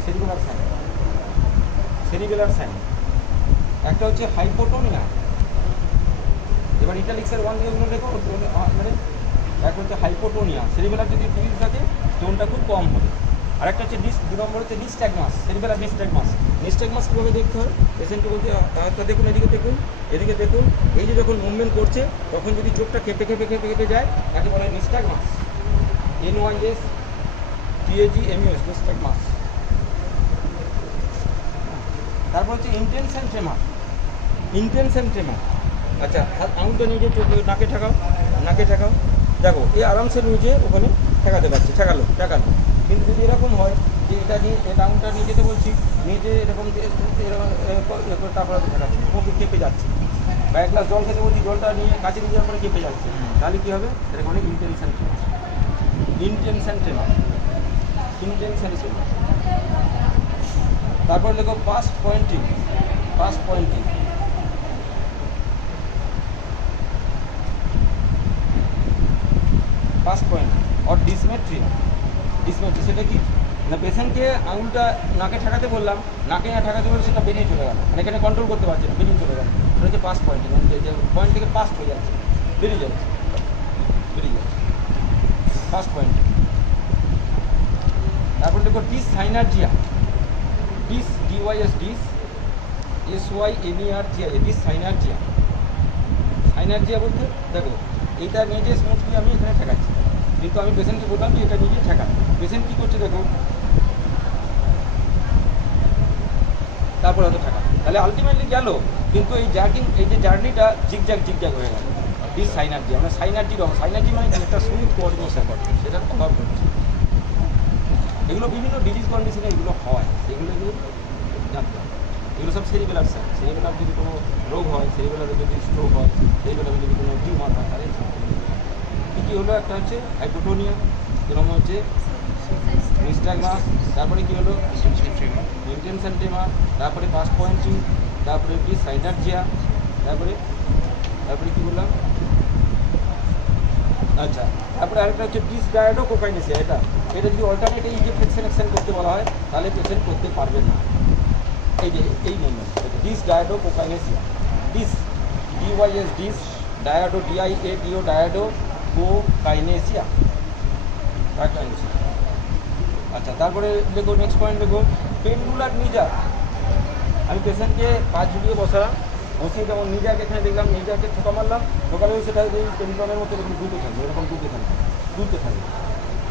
সেরিবেলার সাইন একটা হচ্ছে হাইপোটোনিয়া। এবার ইটালিক্সের 1 দিয়ে দেখো, মানে একটা হচ্ছে হাইপোটোনিয়া। সেরিবেলার যদি ডিউজ থাকে, টোনটা খুব কম হবে। আরেকটা হচ্ছে 2 নম্বর হচ্ছে নিস্ট্যাগমাস, সেরিবেলার নিস্ট্যাগমাস। নিস্ট্যাগমাস কীভাবে দেখতে হয়? পেশেন্টকে বলতে হাতটা দেখুন, এদিকে দেখুন, এই যে যখন মুভমেন্ট করছে, তখন যদি চোখটা কেঁপে যায়, তাকে বলে নিস্ট্যাগমাস। NYSTAGMUS, nystagmus. তারপর হচ্ছে ইন্টেনশন ট্রেমার। আচ্ছা, আঙুলটা নিজে নাকে ঠেকাও, দেখো এ আরামসে নিজে ওখানে ঠেকাতে পারছে, ঠেকালো। কিন্তু যদি এরকম হয় যে এটা আঙুলটা নিয়ে যেতে বলছি, নিজে এরকম তারপরে ঠেকাচ্ছি, ওকে কেঁপে যাচ্ছে। বা এক গ্লাস জল খেতে বলছি, জলটা নিয়ে কাছে নিয়ে যাওয়ার পরে কেঁপে যাচ্ছে, তাহলে কী হবে? এরকম অনেক ইন্টেনশন ট্রেমার। তারপর দেখো পাস্ট পয়েন্টিং। অর ডিসমেট্রি। সেটা কি না? পেশেন্টকে আঙুলটা নাকে ঠেকাতে বললাম, নাকে না ঠেকাতে বলে সেটা বেরিয়ে চলে গেল, মানে এখানে কন্ট্রোল করতে পারছে না, বেরিয়ে চলে গেল। সেটা হচ্ছে পাস্ট পয়েন্টিং, মানে যে পয়েন্ট থেকে পাস্ট হয়ে যাচ্ছে, বেরিয়ে যাচ্ছে। First pointing. তারপর দেখো ডিসসাইনার্জিয়া। DYS, ডিসসাইনার্জিয়া বলতে দেখো এইটা নিজে স্মুথলি আমি এখানে ঠেকাচ্ছি, কিন্তু আমি পেশেন্টকে বললাম যে এটা নিজে ঠেকান। পেশেন্ট কী করছে দেখো, তারপরে হয়তো ঠেকা, তাহলে আলটিমেটলি গেল, কিন্তু এই যে জার্নিটা জিগজ্যাগ হয়ে গেল। ডিস সাইনার্জি, আমরা সাইনার্জি মানে কি? একটা স্মুথ কোঅর্ডিনেশন করছে, সেটার অভাব ঘটছে। এগুলো বিভিন্ন ডিজিজ কন্ডিশনে এগুলো হয়, এগুলো জানতে হবে। এগুলো সব সেরিবেলার যদি কোনো রোগ হয়, সেরিবেলারে যদি স্ট্রোক হয়, সেরিবেলারে যদি কোনো টিউমার হয়, তাহলে কী হলো? একটা হচ্ছে হাইপোটোনিয়া, এরকম হচ্ছে নিস্টাগমাস, তারপরে কী হলো? ইন্টেনশন ট্রেমার, তারপরে পাস্ট পয়েন্টিং, তারপরে ডিস সাইনার্জিয়া, তারপরে কী বললাম? আচ্ছা, তারপরে আরেকটা হচ্ছে ডিসডায়াডোকোকাইনেসিয়া। এটা যদি অল্টারনেট এই যে সিলেকশন করতে বলা হয়, তাহলে পেশেন্ট করতে পারবে না। এই মুভমেন্ট ডিসডায়াডোকোকাইনেসিয়া, ডিওয়াইএস ডায়াডো DIADO ডায়াডোকোকাইনেসিয়া। আচ্ছা, তারপরে দেখো নেক্সট পয়েন্ট দেখো, পেন্ডুলার নিজা। আমি পেশেন্টকে পা ঝুলিয়ে বসিয়ে যেমন নিজাকে এখানে দেখলাম, নিজাকে ঠোকা মারলাম, ঠোকালেও সেটা এই পেন্ডুলামের মতো এরকম দুলতে থাকবে।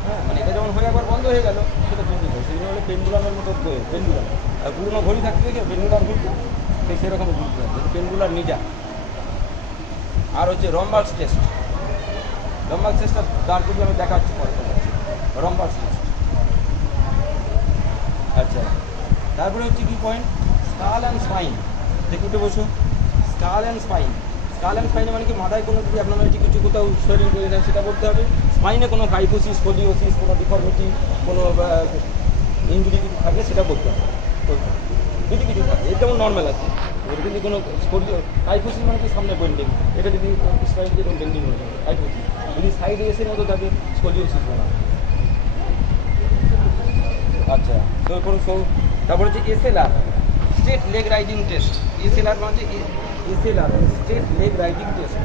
হ্যাঁ, মানে এটা যেমন হয়ে একবার বন্ধ হয়ে গেল, সেটা দুলতে থাকবে। সেই হলো পেন্ডুলামের মতো পেন্ডুলাম। আর পুরোনো ঘড়ি থাকতে গিয়ে পেন্ডুলাম ঘুরতে, সেরকম ঘুরতে থাকবে, পেন্ডুলার নিজা। আর হচ্ছে রম্বাস টেস্টটা দাঁড় করিয়ে আমি দেখাচ্ছি পরে। রম্বাস টেস্ট। আচ্ছা, তারপরে হচ্ছে কি পয়েন্ট? Skull and spine. দেখে উঠে বসো। স্কাল অ্যান্ড স্পাইনে মানে কি? মাথায় কোনো যদি অ্যাবনর্মালিটি কিছু কোথাও সোয়েলিং করে যায়, সেটা বলতে হবে। স্পাইনে কোনো কাইফোসিস, স্কোলিওসিস, কোনো ডিফর্মিটি, কোনো ইঞ্জুরি কিছু থাকলে সেটা বলতে হবে। যদি কিছু থাকে, এটা যেমন নর্মাল আছে। এবার যদি কোনো কাইফোসিস মানে কি? সামনে বেন্ডিং, এটা যদি স্পাইন দিয়ে বেন্ডিং হয়ে যাবে কাইফোসিস। যদি সাইড এসের মতো থাকে, স্কোলিওসিস বলা। আচ্ছা, তারপর হচ্ছে SLR, straight leg riding test. SLR মানে SLR straight leg riding test.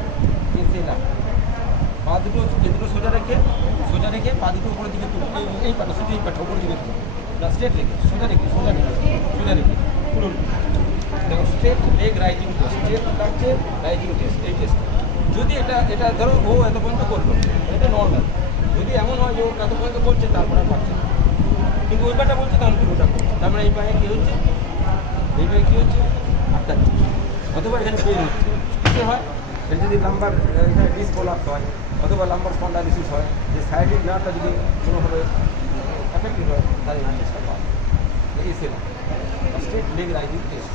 SLR পা দুটো সোজা রেখে পা দুটো উপরের দিকে তুলে, এই পাটা শুধু এই পাটা উপরের দিকে তুলে, স্ট্রেট রেখে সোজা রেখে তুলুন। দেখো, straight leg riding test, straight লাগছে রাইডিং টেস্ট। এই টেস্ট যদি এটা ধরো ও এত পর্যন্ত করলো, এটা নর্মাল। যদি এমন হয় যে ও এত পর্যন্ত করছে, তারপরে আর পারছে না, কিন্তু ওই পাটা বলছে, তখন পুরোটা করছে। তার মানে এই পায়ে কী হচ্ছে? আটকাচ্ছে, অথবা এখানে পেন হচ্ছে। কী হয়? এটা যদি লাম্বার এখানে ডিসকোলাপস হয়, অথবা লাম্বার স্পন্ডাইলিসিস হয়, যে সাইডিক নার্ভটা যদি কোনোভাবে এফেক্টেড হয়, তাহলে এই টেস্টটা পাবে। SLR, straight leg riding test.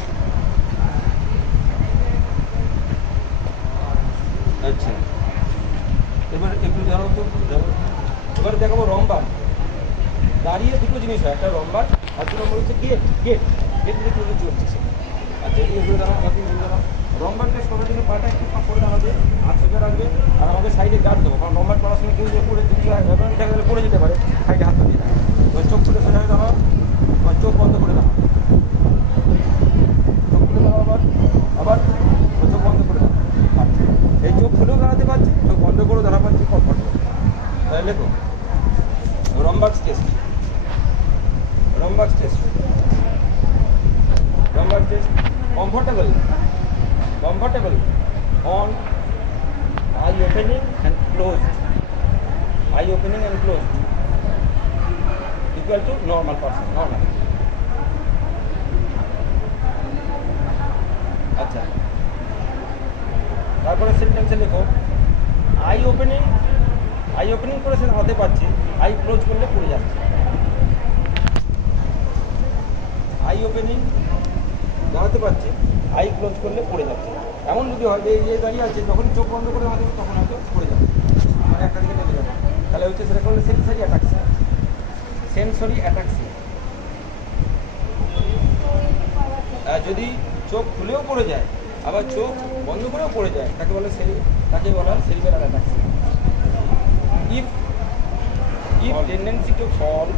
আচ্ছা, এবার একটু এবার দেখাবো রম্বার। দাঁড়িয়ে দুটো জিনিস হয়, একটা রম্বার আর 2 নম্বর হচ্ছে গেট দিয়ে ক্লোজে চলছে। আচ্ছা, এইগুলো দাঁড়াও। রম্বার টেস্ট করার জন্য পাটা একটু ফাঁক করে দাঁড়াবে, হাত সোজা রাখবে, আর আমাদের সাইডে গার্ড দেবো। কারণ রম্বার করার সময় কেউ যে পড়ে দেখা গেলে পড়ে যেতে পারে, সাইডে হাতটা দিয়ে দেয়। এবার চোখ খুলে সোজা হয়ে দাঁড়াও, আবার চোখ বন্ধ করে দাঁড়াও, আবার চোখ বন্ধ করে দাঁড়াও। আচ্ছা, এই চোখ খুলেও দাঁড়াতে পারছি, চোখ বন্ধ করেও দাঁড়া পাচ্ছি, কমফর্টেবল। তাই লেখো রম্বার test comfortable on eye opening and closed equal to normal person, normal. আচ্ছা, তারপরে সেন্টেন্সে লেখো আই ওপেনিং করে সে হতে পারছি, আই ক্লোজ করলে পড়ে যাচ্ছে। আই ওপেনিং দাঁড়াতে পারছে, আই ক্লোজ করলে পড়ে যাচ্ছে। এমন যদি হয় যে এই দাঁড়িয়ে আছে, যখন চোখ বন্ধ করে আমাদের তখন হয়তো পড়ে যাবে, মানে একটা দিকে নেমে যাবে। তাহলে হচ্ছে সেটা করলে সেন্সরি অ্যাটাক্সিয়া। যদি চোখ খুলেও পড়ে যায়, আবার চোখ বন্ধ করেও পড়ে যায়, তাকে বলা cerebellar ataxia. If tendency to fall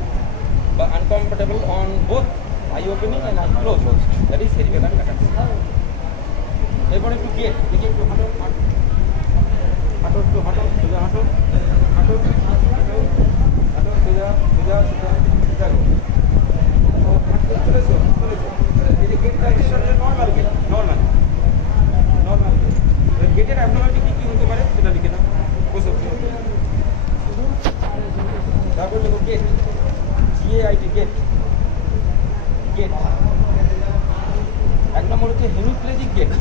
but uncomfortable on both eye opening and eye close, that is cerebellar ataxia. এরপরে একটু গেট দেখি, একটু হাঁটো, গেটের অ্যাবনর্মালিটি কী হতে পারে সেটা লিখে নাও। বসো। গেট, এক নম্বর হচ্ছে hemiplegic gait.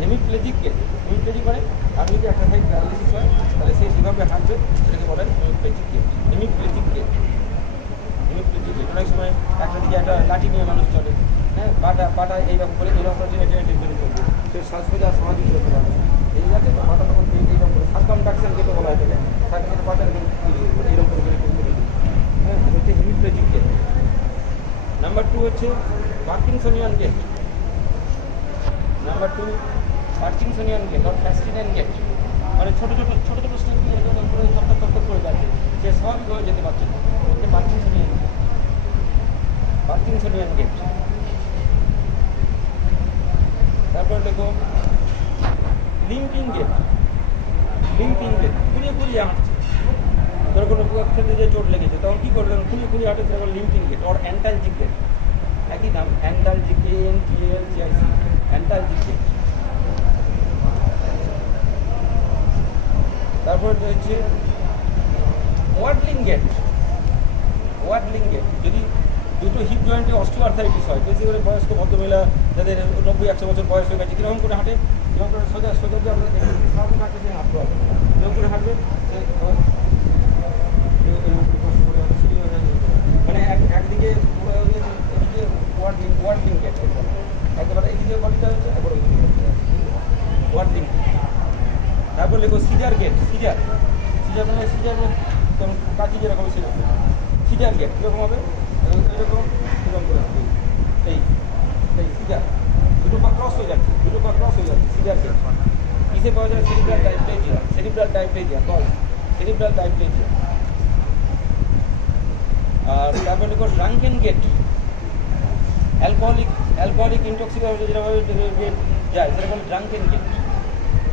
Hemiplegic gait, hemiplegic মানে আপনি যদি একটা সাইড প্যারালিসিস হয় তাহলে সেই যেভাবে হাঁটবে সেটাকে বলেন hemiplegic gait. Hemiplegic gait, hemiplegic gait. অনেক সময় একটা দিকে একটা লাঠি নিয়ে মানুষ চলে, হ্যাঁ, পাটা এইরকম করে এরকম করে টেনে টেনে টেনে চলবে, সে শ্বাস ফেলে আর সমাধি করতে পারবে না। এই যাতে পাটা তখন এইরকম করে সার্কামডাকশন যেটা বলা হয় থাকে, তাকে পাটা এইরকম করে করে, হ্যাঁ, এটা হচ্ছে হেমিপ্লেজিক গেট। নাম্বার 2 হচ্ছে পার্কিনসনিয়ান গেট। নাম্বার 2 পার্কিনসনিয়ান গেট আর ফ্যাস্টিনিয়ান গেট, মানে ছোট ছোট স্টেপ দিয়ে এরকম করে তপ্তপ করে যাচ্ছে, সে স্বাভাবিকভাবে যেতে পারছে না, ওকে পার্কিনসনিয়ান গেট। পার্কিনসনিয়ান গেট। তারপর দেখো লিম্পিং গেট। লিম্পিং গেট, ঘুরিয়ে হাঁটছে, ধরো কোনো ক্ষেত্রে যে চোট লেগেছে তখন কী করবে, খুলিয়ে হাঁটে, সেটা লিম্পিং গেট। আর অ্যান্টালজিক গেট, একই নাম, অ্যান্টালজিক, ANTALGIC, অ্যান্টালজিক গেট। তারপর রয়েছে ওয়াডলিং গেট। ওয়াডলিং গেট, যদি দুটো হিপ জয়েন্টে অস্টিওআর্থাইটিস হয়, বেশি করে বয়স্ক ভদ্রমহিলা যাদের 90-100 বছর বয়স হয়ে গেছে, কীরকম করে হাঁটে, কীরকম করে সোজা যে আপনার স্বাভাবিক হাঁটতে সে হাঁটতে হবে, কীরকম করে হাঁটবে, মানে একদিকে ওয়াডলিং গেট, একেবারে এইদিকে বডিটা হচ্ছে, একবার ওয়াডলিং। তারপর লেখো সিজার গেট। সিজার মানে কাজী যেরকম সেরকম। সিজার গেট কীরকম হবে, এরকম করে এই সিজার, দুটো পা ক্রস হয়ে যাচ্ছে, সিজার গেট। কিসে পাওয়া যায়, সেরিব্রাল ডাইপ্লেজিয়া, সেরিব্রাল ডাইপ্লেজিয়া। আর তারপর লেখো ড্রাঙ্কেন গেট। অ্যালকোহলিক ইনটক্সিকেশন যেভাবে যায় সেরকম ড্রাঙ্কেন গেট।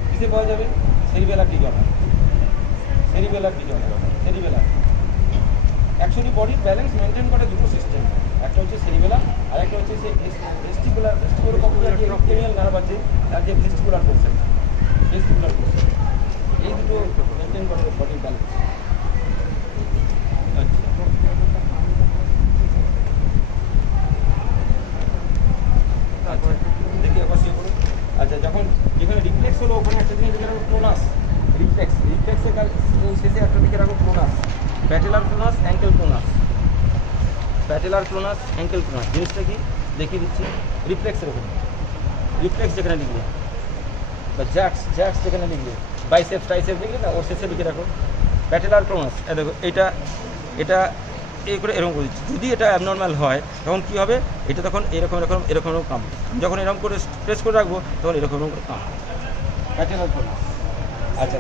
কিসে পাওয়া যাবে, সেরিবেলার ডিজর্ডার। অ্যাকচুয়ালি বডির ব্যালেন্স মেনটেন করে দুটো সিস্টেম, একটা হচ্ছে সেরিবেলার আর একটা হচ্ছে সেই ভেস্টিকুলার কক্সিয়াল যে ইন্টেরিয়াল নার্ভ আছে তার যে ভেস্টিকুলার পোরশন, এই দুটো মেনটেন করে বডির ব্যালেন্স। আচ্ছা, দেখি আবার সে করুন। আচ্ছা, যেখানে রিফ্লেক্স হলো ওখানে একটা জিনিস লিখে রাখো প্রোনাস। রিফ্লেক্সের শেষে একটা লিখে রাখো প্রোনাস, প্যাটেলার প্রোনাস, অ্যাঙ্কেল প্রোনাস। জিনিসটা কি দেখিয়ে দিচ্ছি। রিফ্লেক্সের ওখানে, রিফ্লেক্স যেখানে লিখবে বা জ্যাক্স যেখানে লিখবে, বাইসেপস ট্রাইসেপস লিখলে না, ওর শেষে লিখে রাখো প্যাটেলার প্রোনাস। দেখো এটা এই করে এরকম করে দিচ্ছি। যদি এটা অ্যাবনর্মাল হয় তখন কী হবে, এটা তখন এরকম কামবে। যখন এরকম করে প্রেস করে রাখবো তখন এরকম করে কামবে, প্যাটেলার প্রোনাস। আচ্ছা,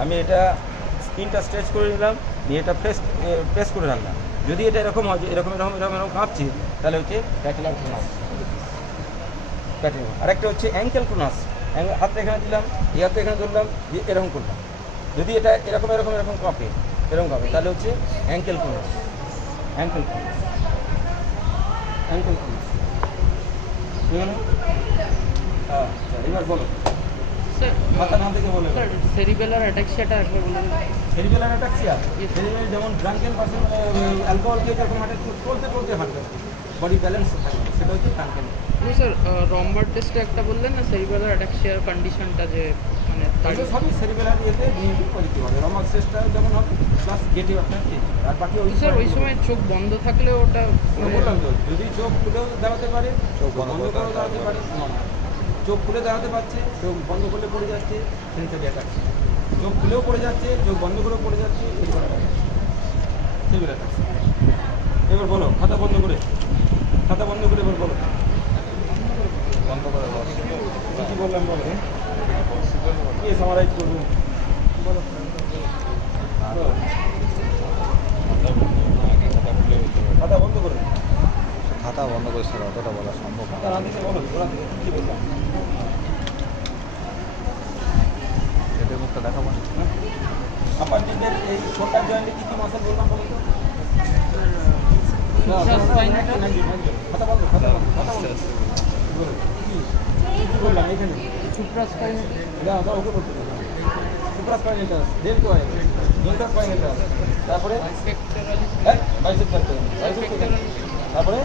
আমি এটা স্কিনটা স্ট্রেচ করে নিলাম, নিয়ে এটা প্রেস করে রাখলাম। যদি এটা এরকম হয় যে এরকম কাঁপছে, তাহলে হচ্ছে প্যাটেলার প্রোনাস। আরেকটা হচ্ছে অ্যাঙ্কেল প্রোনাস। হাতটা এখানে দিলাম, এই হাতটা এখানে ধরলাম, দিয়ে এরকম করলাম। যদি এটা এরকম কাঁপে, তাহলে হচ্ছে অ্যাঙ্কেল প্রোনাস। আচ্ছা, এবার বলো স্যার, মাথা না থেকে বলে। স্যার সেরিবেলার অ্যাটাক্সিয়াটা একবার বলে দিন। সেরিবেলার অ্যাটাক্সিয়া, যেমন ড্রাঙ্কেন পারসন অ্যালকোহল খেয়ে যেরকম হাঁটে, চলতে হাঁটবে, বডি ব্যালেন্স থাকে, সেটা হচ্ছে ড্রাঙ্কেন। স্যার রম্বার টেস্টে একটা বললেন না সেরিবেলার অ্যাটাক্সিয়ার কন্ডিশনটা, যে মানে তাহলে সবই সেরিবেলার ইয়েতে নিয়ন্ত্রণ করে দিতে হবে। রমার শেষটা যেমন হবে প্লাস গেটে আপনার ঠিক, আর বাকি স্যার ওই সময় চোখ বন্ধ থাকলেও ওটা বললাম তো, যদি চোখ খুলেও দাঁড়াতে পারে, চোখ বন্ধ করেও দাঁড়াতে পারে, চোখ খুলে দাঁড়াতে পারছে, চোখ বন্ধ করলে পড়ে যাচ্ছে, সেন্সারি অ্যাটাক্সিয়া। চোখ খুলেও পড়ে যাচ্ছে, চোখ বন্ধ করেও পড়ে যাচ্ছে, সেরিবেলার অ্যাটাক্সিয়া। এবার বলো, খাতা বন্ধ করে এবার বলো, কী বললাম বলো, কে সামারাইজ করবে বলো। খাতা বন্ধ করে স্যার অতটা বলা সম্ভব না। তার আগে বলো, ওরা কী বললাম, এদের মুখটা দেখাবো না। আপার জিদের এই শোল্ডার জয়েন্টে কী মাসেল বললাম বলো তো। খাতা বন্ধ কী বললাম এইখানে, তারপরে বাইসেপ তারপরে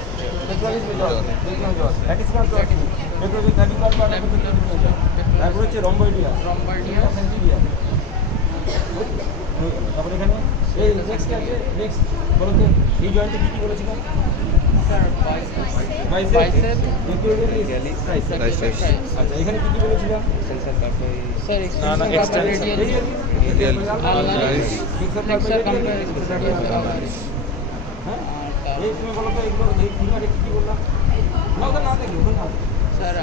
তারপরে হচ্ছে রম্বয়েডিয়া রম্বার্ডিয়া তারপরে এখানে এই নেক্সট আছে নেক্সট বলো তো এই জয়েন্টে কি কি বলেছিল স্যার বাইসেপ বাইসেপ আচ্ছা এখানে কি কি বলেছিল সেন্সার তারপরে স্যার না, এক্সটেনশন extension. রেডিয়াল হ্যাঁ এই তুমি বলো তো এগুলো এই ফিঙ্গারে কি কি বললাম না ওটা না দেখো ওখানে থাকো। স্যার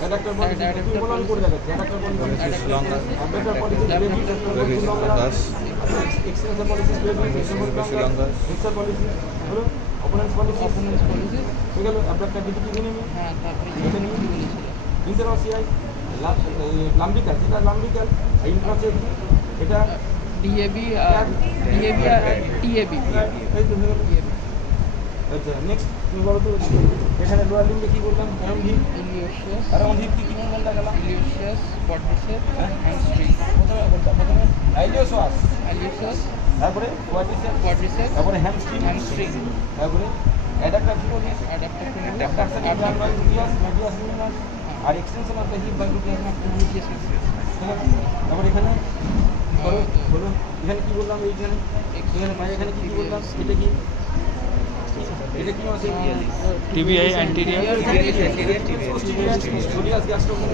অ্যাডাপ্টার বলি তুমি বলো আমি করে দেখাচ্ছি অ্যাডাপ্টার বলি adapter pollicis extension pollicis excel pollicis হলো অপোনেন্স পলিসি হয়ে গেল অ্যাডাপ্টার ডিটি মিনিমি হ্যাঁ তারপরে কি বলেছিল ইন্টারওসিআই লাম্বিকাল যেটা লাম্বিকাল ইন্ট্রাসেক এটা ডিএবি আর টিএবি এই তো হয়ে গেল আচ্ছা নেক্সট তুমি বলো তো এখানে লোয়ার লিম্বে কি বললাম অ্যারাউন্ড হিপ ইলিওশিয়াস অ্যারাউন্ড হিপ কি কি মুভমেন্ট দেখালাম ইলিওশিয়াস কোয়াড্রিসেপস হ্যাঁ? হ্যামস্ট্রিং প্রথমে আইলিওসাস ইলিওশিয়াস তারপরে কোয়াড্রিসেপস কোয়াড্রিসেপস তারপরে হ্যামস্ট্রিং হ্যামস্ট্রিং তারপরে অ্যাডাক্টর কি বলি অ্যাডাপ্টার অ্যাডাক্টর মিডিয়াস মিনিমাস আর extension of the hip by root তারপর এখানে বলো বলো এখানে কি বললাম এইখানে এখানে ভাই এখানে কি কি বললাম এটা কি এটা কি আছে TBI anterior সোডিয়াস গ্যাস্ট্রোকমি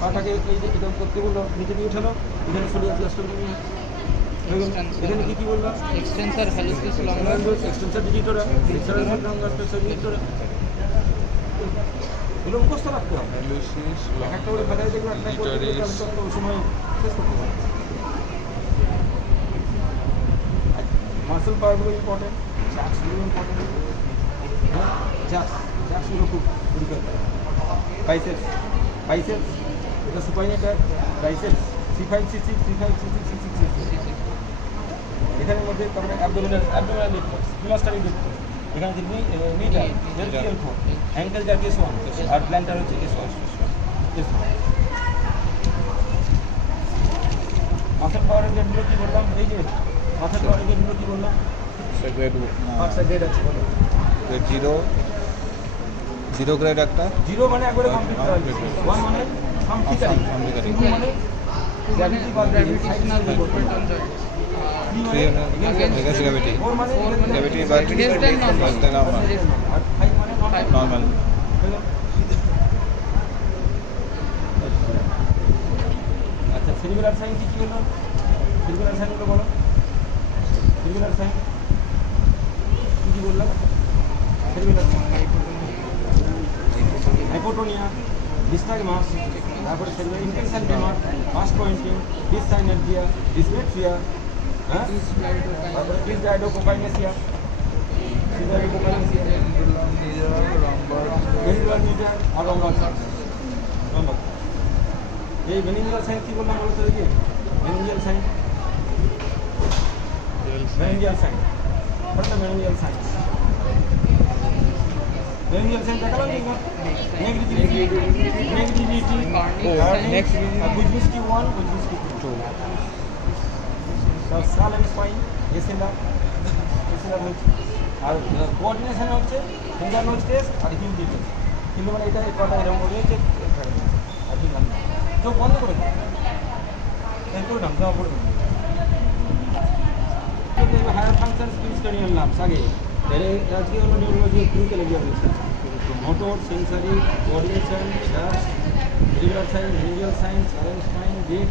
পাটাকে এই যে এটা করতে বললো নিচে দিয়ে উঠানো এখানে সোডিয়াস গ্যাস্ট্রোকমি এখানে কি কি বললাম extensor hallucis longus extensor digitorum extensor longus digitorum এগুলো মুখস্থ রাখতে হবে একটা করে খাতায় দেখবে একটা করে ওই সময় শেষ করতে হবে মাসল পাওয়ারগুলো ইম্পর্টেন্ট জ্যাক্সগুলো ইম্পর্টেন্ট জ্যাক্সগুলো খুব ক্রিটিক্যাল বাইসেপস এটা সুপাইনেটার biceps C5 C6 C5 C6 C6 C6 এখানের মধ্যে তারপরে অ্যাবডোমিনাল লিফট ফিলাস্টারি লিফট এখানে যে নিটার L4 অ্যাঙ্কেল যার S1 আর প্ল্যান্টার হচ্ছে S1 মাসল পাওয়ারের গেটগুলো কি বললাম এই যে মাসল পাওয়ারের গেটগুলো কি বললাম আচ্ছা গ্রেড আছে বলো জিরো গ্রেড একটা জিরো মানে একবারে কমপ্লিট করা হয়েছে 1 মানে সামথিকারি 2 মানে গ্র্যাভিটি বা গ্র্যাভিটেশনাল মোমেন্ট অন দ্য 3 মানে against gravity 4 মানে gravity by Less than normal. less than normal আর 5 মানে normal আচ্ছা সেরিবেলার সাইন কি হলো সেরিবেলার সাইন গুলো বলো সেরিবেলার সাইন কি বললাম সেরিবেলার সাইন হাইপোটোনিয়া ডিস্টাগমাস তারপরে cerebellar intention tremor past pointing dyssynergia dysmetria হ্যাঁ তারপরে ডিসডাইডোকোকাইনেসিয়া আর এই ভেনিঞ্জিয়াল সাইন কি বললাম বলতে দেখি ভেনিঞ্জিয়াল সাইন ভেনিঞ্জিয়াল সাইন হোয়াটস ভেনিঞ্জিয়াল সাইন ভেনিঞ্জিয়াল সাইন দেখালাম কি নেগেটিভিটি Next. বুঝবিস্টি 1 বুঝবিস্টি 2 সাল এন্ড স্পাইন এসএলআর হচ্ছে আর কোঅর্ডিনেশন হচ্ছে ফিঙ্গার নোজ টেস্ট আর হিল টেস্ট কিন্তু মানে এটা কটা এরকম করে হচ্ছে আর কি নাম চোখ বন্ধ করে দাও একটু নাম দেওয়া পড়বে হায়ার ফাংশন স্কিল স্টাডি নাম আগে আজকে হলো neurology clinical examination motor sensory coordination river signs visual signs arrange mind gate